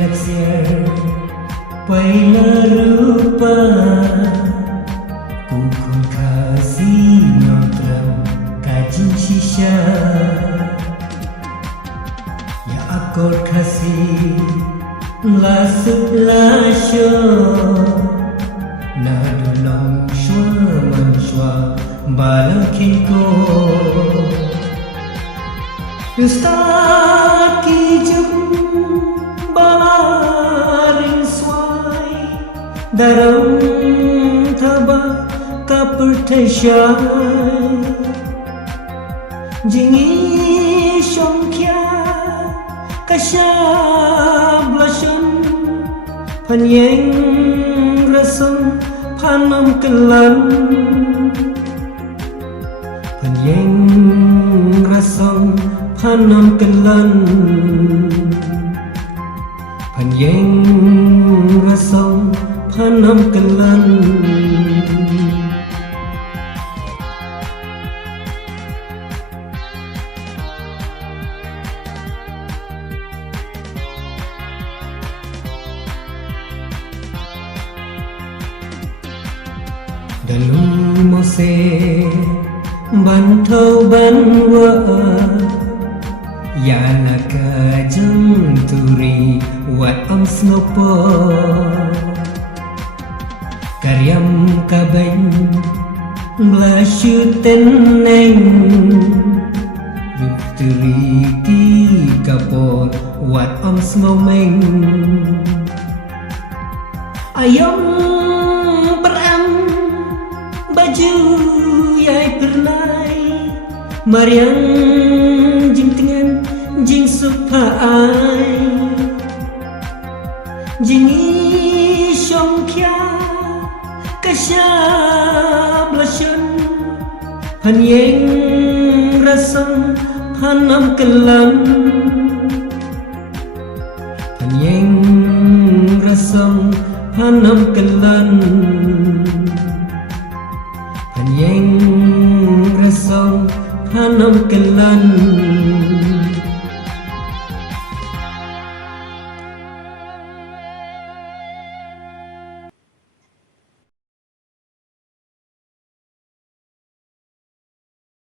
laksya Paila rupa Kukun kasih notram Kajin shisha Ya akor kasih Lasuk lasyo Nadulong shwa manshwa Balakin ko Ustad ki jum Balaring swai Daram taba kaperteshai Jingi shongkya Kasyab lasyon Panyeng rasong panam kelan Panyeng rasong panam kelan Panyeng rasong panam kelan Dalam mose bantau banwa Yana kajang turi wat om snopo Karyam kabeng blasyu teneng Yuk turi ki kapor wat om snowmeng Ayom peram baju yai pernai Mariang jing tengan jing supai Jingi shongkya kasyab lasyon Panyeng rasong panam kelam Panyeng rasong panam kelan Panyeng rasong panam kelan